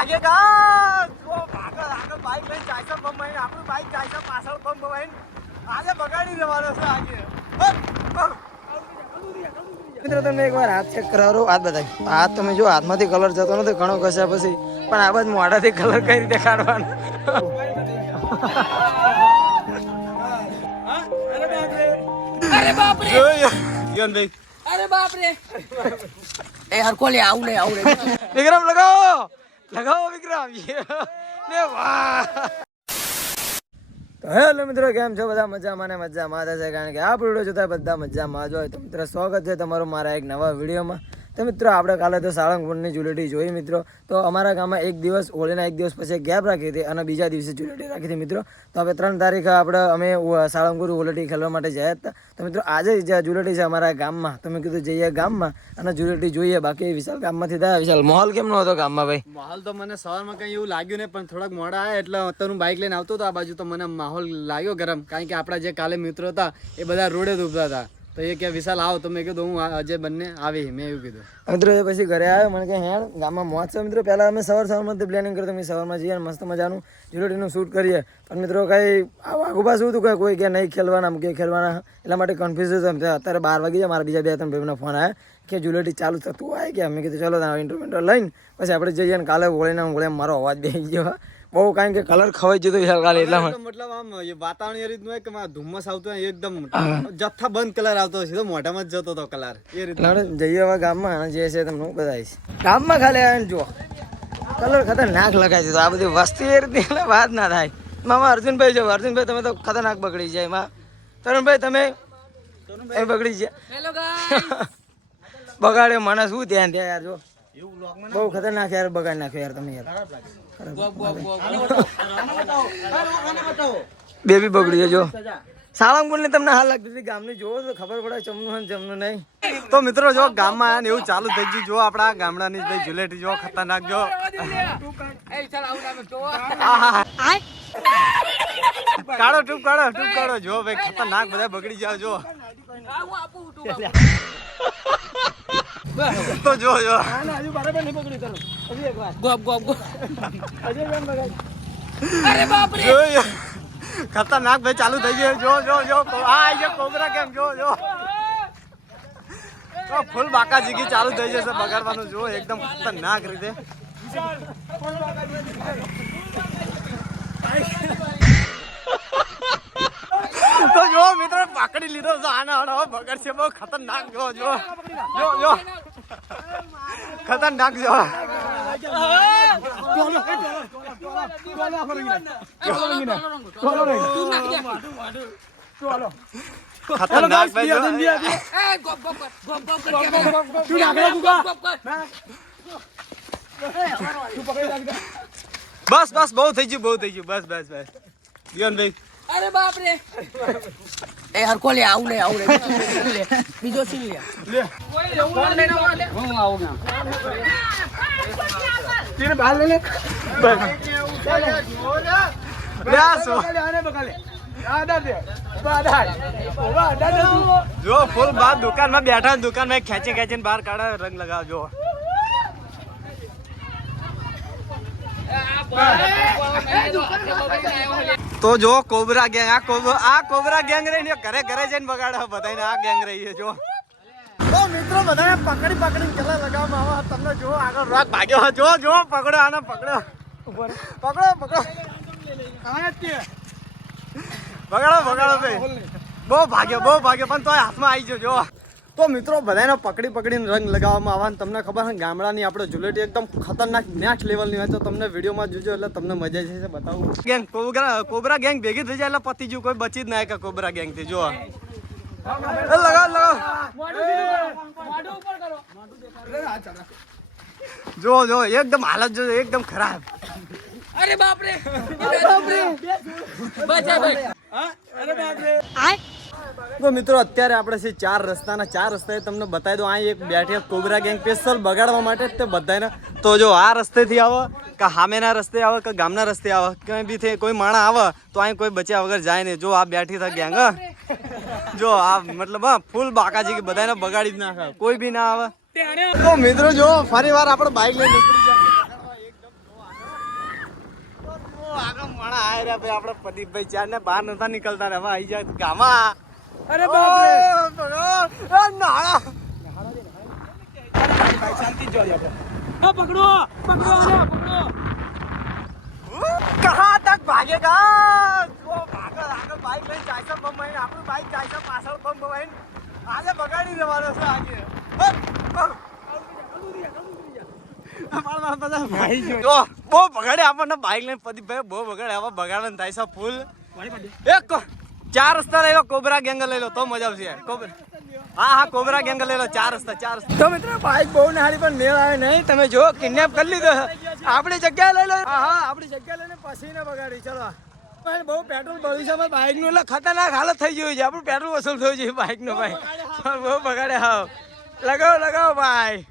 ભાગેગા જો ભાગો આગળ બાઈક લઈને જાય છે બમ મારીને આપણું બાઈક જાય છે પાછળ બમ મારીને આજે બગાડી દેવાનો છે આજે મિત્રો તમને એકવાર હાથ ચેક કરાવો હાથ બતાવી હાથ તમે જો હાથમાંથી કલર જતો નથી ઘણો ઘસ્યા પછી પણ આ બાજુ મોઢાથી કલર કઈ રીતે કાઢવાનો અરે બાપ રે યોન ભાઈ અરે બાપ રે એ હરકો લે આવું લે વિક્રમ લગાવો લગાવો વિક્રમ ને વાહ તો હેલો મિત્રો કેમ છો બધા મજામાં ને મજામાં છે કારણ કે આ વિડીયો જોતા બધા મજામાં જ હોય તો મિત્રો સ્વાગત છે તમારું મારા એક નવા વિડીયોમાં તો મિત્રો આપણે કાલે તો સાળંગપુરની જુલેટી જોઈ મિત્રો તો અમારા ગામમાં એક દિવસ હોળીના એક દિવસ પછી ગેપ રાખી હતી અને બીજા દિવસે જુલેટી રાખી હતી મિત્રો તો હવે 3 તારીખે અમે સાળંગપુર હોળીટી ખેલવા માટે ગયા હતા તો મિત્રો આજે જે જુલેટી છે અમારા ગામમાં તો મેં કીધું જઈએ ગામમાં અને જુલેટી જોઈએ બાકી વિશાલ ગામમાંથી થયા વિશાલ માહોલ કેમનો હતો ગામમાં ભાઈ માહોલ તો મને સવારમાં કઈ એવું લાગ્યું નહીં પણ થોડાક મોડા આવ્યા એટલે અત્યારે હું બાઇક લઈને આવતો હતો આ બાજુ તો મને માહોલ લાગ્યો ગરમ કારણ કે આપણા જે કાલે મિત્રો હતા એ બધા રોડે જ ઊભા હતા તો એ કે વિશાલ આવો તો મેં કીધું હું આજે બંને આવી મેં એવું કીધું મિત્રો એ પછી ઘરે આવ્યો મને કે હેણ ગામમાં મોજ છે મિત્રો પહેલાં અમે સવારમાં પ્લાનિંગ કરતો મેં સવારમાં જઈએ મસ્ત મજાનું જુલેટીનું શૂટ કરીએ પણ મિત્રો કંઈ આગુપા શું હતું કે કોઈ કે નહીં ખેલવાના કે ખેલવાના એટલા માટે કન્ફ્યુઝ હતું અત્યારે 12 વાગી જાય મારા બીજા 2-3 ભાઈઓના ફોન આવ્યા કે જુલેટી ચાલુ થતું હોય કે મેં કીધું ચલો ઇન્ટરવ્યુ લઈને પછી આપણે જઈએ ને કાલે હોળીના મારો અવાજ બેસી ગયો બહુ કારણ કે કલર ખવાઈ જતો કાલે એટલા મતલબ આમ વાતાવરણ એ રીતનું હોય કે ધુમ્મસ આવતો એકદમ જથ્થા બંધ કલર આવતો સીધો મોઢામાં જ જતો હતો કલર એ રીતના જઈએ હવે ગામમાં અને જે છે તમને હું બતાવીશ ગામમાં ખાલી આવીને જુઓ કલર ખતરનાક લગાવી દીધો આ બધી વસ્તી એ રીતે એટલે વાત ના થાય મામા અર્જુનભાઈ જો અર્જુનભાઈ તમે તો ખતરનાક બગડી જાય એમાં તરુણભાઈ તમે બગડી જાય બગાડ્યો મને શું ધ્યાન થયા યાર જો બહુ ખતરનાક યાર બગાડ નાખ્યો યાર તમે યાર બેબી બગડી જો સાળંગપુર ની તમને હાલ લાગતી હતી ગામની જોવો તો ખબર પડે જમનું જમનું નહીં તો મિત્રો જો ગામમાં આયા ને એવું ચાલુ થઈ ગયું જો આપણા ગામડાની ભાઈ જુલેટી જો ખતરનાક જો કાઢો ટૂપ કાઢો જો ભાઈ ખતરનાક બધા બગડી જાવ જો તો જો અરે બાપ રે ખતરનાક ભાઈ ચાલુ થઈ ગયું જો આ જે કોબરા કેમ જો ફૂલ બાકા જીગી ચાલુ થઈ જશે બગાડવાનું જો એકદમ ખતરનાક રીતે તો જો મિત્રો પકડી લીધો છે આને હવે બગડશે બહુ ખતરનાક જો ખતરનાક જો ખતરનાક બસ બહુ થઈ ગયું બસ જીવન ભાઈ અરે બાપ રે એ હરકો લે આવું લે બીજો સીન લે કોણ લેનો લે હું આવું ના તેરે બહાર લે જો ફૂલ બાર દુકાનમાં બેઠા દુકાનમાં ખેંચીને બહાર કાઢા રંગ લગાવજો તો જો કોબરા ગેંગ આ કોબરા ગેંગ રહી ઘરે જઈને બગાડે બધાને આ ગેંગ રહી છે જો તો મિત્રો બધાને પકડીને કલર લગાવવામાં આવે તમને જો આગળ રોક ભાગ્યો જો પકડો આને પકડો બગાડો ભાઈ બહુ ભાગ્યો પણ તોય હાથમાં આવી ગયો જો તો મિત્રો બધાને પકડીને રંગ લગાવવામાં આવે તમને ખબર છે ગામડાની આપણે જુલેટી એકદમ ખતરનાક નેક્સ્ટ લેવલની હોય તો તમને વિડીયોમાં જોજો એટલે તમને મજા છે બતાવું ગેંગ કોબરા ગેંગ ભેગી થઈ જાય એટલે પતી ગયું કોઈ બચી જ ના કે કોબરા ગેંગ થી જો લગાવ જો એકદમ હાલત જો એકદમ ખરાબ અરે બાપ રે બચા ભાઈ અરે બાપ રે તો મિત્રો અત્યારે આપણે છે ચાર રસ્તાએ તમને બતાવી દો અહીં એક બેઠી કોબરા ગેંગ સ્પેશિયલ બગાડવા માટે તે બધાને તો જો આ રસ્તેથી આવે કે સામેના રસ્તે આવે કે ગામના રસ્તે આવે ક્યાંય બી થી કોઈ માણસ આવે તો અહીં કોઈ બચ્યા વગર જાય નહીં જો આ બેઠી था ગેંગ જો આ મતલબ ફૂલ બાકાજી કે બધાને બગાડી જ નાખે કોઈ બી ના આવે તો મિત્રો જો ફરી વાર આપણે બાઇક લઈને નીકળી જાય રહ્યા ભાઈ આપણે પ્રદીપભાઈ ચાર ને બહાર નતા નીકળતા હવે આવી જાય ગામા. અરે બાપ રે નાળા આ પકડો પકડો અરે પકડો કહા તક ભાગેગા ઓ ભાગો આગળ બાઈક લઈને જાય છે બમ માઈને આપણું બાઈક જાય છે પાછળ બમ માઈને આજે બગાડી દેવાનો છે આગે જો બહુ બગાડે આપણને બાઈક લઈને પ્રદીપભાઈ બહુ બગાડે આવા બગાડવાનું થાય છે ફૂલ એક ચાર રસ્તા લઈ લો કોબરા ગેંગ લઈ લો તો મજા આવશે કોબરા હા કોબરા ગેંગ લઈ લો ચાર રસ્તા તો મિત્રો બાઈક બહુ નાની પણ મેળ આવે નહીં તમે જો કિડનેપ કરી લીધો આપણી જગ્યા લઈ લો હા આપણી જગ્યા લઈને પછી ને બગાડી ચલો બહુ પેટ્રોલ બળ્યું છે અમારે બાઈક નું એટલે ખતરનાક હાલત થઈ ગયું છે આપણું પેટ્રોલ વસૂલ થયું છે બાઈક નું ભાઈ બહુ બગાડે હા લગાવો લગાવો ભાઈ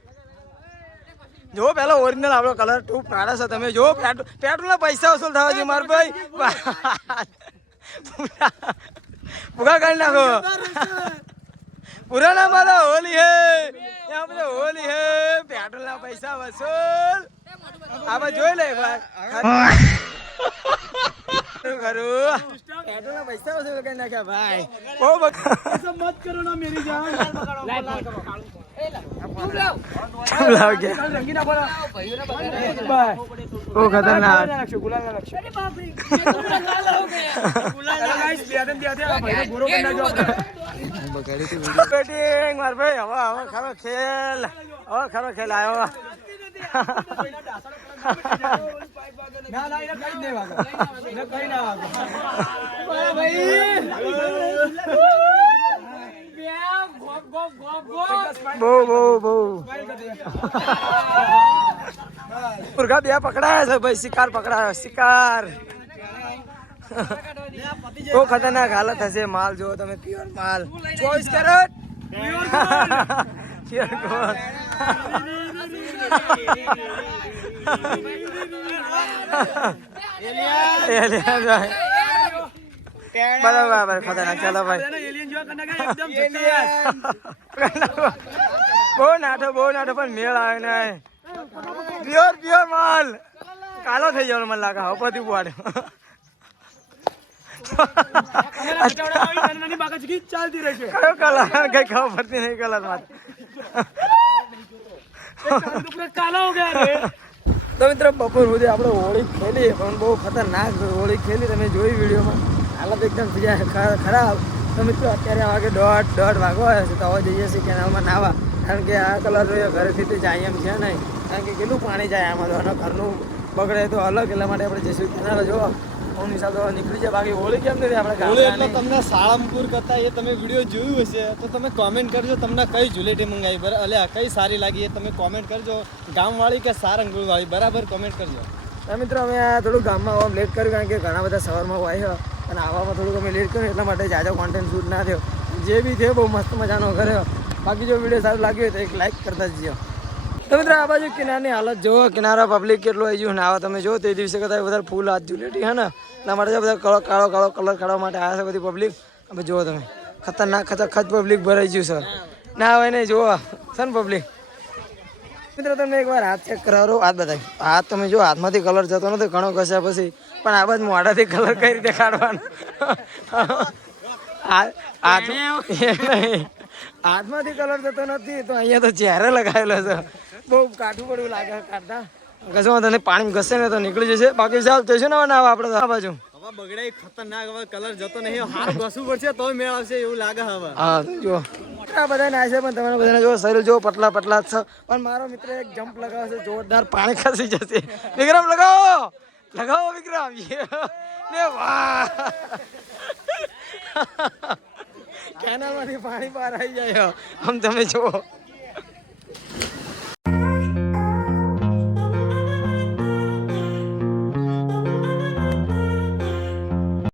જો પેલો ઓરિજિનલ આપણો કલર ટૂપ કાઢે છે તમે જો પેટ્રોલ ના પૈસા વસૂલ થવા છે મારા ભાઈ પૂરા કરી નાખો पुराना वाला होली है यहाँ पे होली है पेट्रोल ना पैसा वसूल आप जो ले करो पेट्रोल ना पैसा वसूल करना क्या भाई वो ऐसा मत करो ना मेरी जान लाओ क्या वो खतरनाक गुलाल ना लक्ष्य अरे बाप रे गुलाल गाइस दिया थे भाई गुरु करना जो બેટિંગ માર ભાઈ હવે ખરો ખેલ આવ્યો ના ના એને કઈ નહીં વાગે એને કઈ ના વાગે ભાઈ બહુ મુર્ગા બે પકડાયા છે ભાઈ શિકાર પકડાયો શિકાર બહુ ખતરનાક હાલત હશે માલ જો તમે પ્યોર માલ 24 કેરેટ પ્યોર ગોલ્ડ બરાબર ખતરનાક ચાલો ભાઈ બહુ નાઠો પણ મેળ આવે નહીં પ્યોર માલ કાલો થઈ જવાનો મને લાગે હવે પતિ પાડે ચાલતી રહેશે કયો કલર કઈ ખબર પડતી નહીં કલર માં કાલા હો ગયા તો મિત્રો બપોર સુધી આપણે હોળી ખેલી પણ બહુ ખતરનાક હોળી ખેલી તમે જોઈ વિડીયોમાં હાલત એકદમ ખરાબ તો મિત્રો અત્યારે આ વાગે દોઢ વાગો આવ્યો છે તો હવે જઈએ છીએ કેનાલમાં નાવા કારણ કે આ કલર ઘરેથી તો જાય એમ છે નહીં કારણ કે કેટલું પાણી જાય આમાં તો ઘરનું બગડે તો અલગ એટલા માટે આપણે જઈશું કેનાલ જો નીકળી જાય બાકી હોળી કેમ નથી આપણે હોળી એટલે તમને સાળંગપુર કરતા એ તમે વિડીયો જોયું હશે તો તમે કોમેન્ટ કરજો તમને કઈ જુલેટી મંગાવી બરાબર અલ્યા કઈ સારી લાગી એ તમે કોમેન્ટ કરજો ગામવાળી કે સારંગપુર વાળી બરાબર કોમેન્ટ કરજો મિત્રો અમે થોડું ગામમાં આવવા લેટ કર્યું કારણ કે ઘણા બધા સવારમાં આવ્યા અને આવવામાં થોડુંક અમે લેટ કર્યું એટલા માટે જાજો કોન્ટેન્ટ શૂટ ના થયો જે બી થયો બહુ મસ્ત મજાનો કર્યો બાકી જો વિડીયો સારું લાગ્યો હોય તો એક લાઈક કરતા જજો તો મિત્રો આ બાજુ કિનારની હાલત જુઓ કિનારા પબ્લિક કેટલું આવી ગયું નાવા તમે જો તે દિવસે કદાચ બધા ફૂલ હાથ જુલેટી હે ને એટલા માટે બધા કાળો કલર કાઢવા માટે આવ્યા છે બધી પબ્લિક હવે જુઓ તમે ખતરનાક ખચ પબ્લિક ભરાઈ ગયું સર ના હોય નહીં જુઓ સર પબ્લિક મિત્રો તમને એકવાર હાથ ચેક કરાવો હાથ બતાવી હાથ તમે જો હાથમાંથી કલર જતો નથી ઘણો ઘસ્યા પછી પણ આ બાજુ મોઢાથી કલર કઈ રીતે કાઢવાનો હાથમાંથી કલર જતો નથી તો અહીંયા તો ચહેરે લગાવેલો છે બહુ કાઠું પડવું લાગે કાઢતા કશું તને પાણી ઘસે ને તો નીકળી જશે બાકી ચાલ જશે ને ના આપણે આ બાજુ હવે બગડે ખતરનાક હવે કલર જતો નહીં હાર ઘસવું પડશે તો મેળ આવશે એવું લાગે હવે હા જો આ બધા નાશે પણ તમારે બધાને જો શરીર જો પટલા જ છે પણ મારો મિત્ર એક જમ્પ લગાવશે જોરદાર પાણી ખસી જશે વિક્રમ લગાવો વિક્રમ ને વાહ કેનાલમાંથી પાણી બહાર આવી જાય આમ તમે જુઓ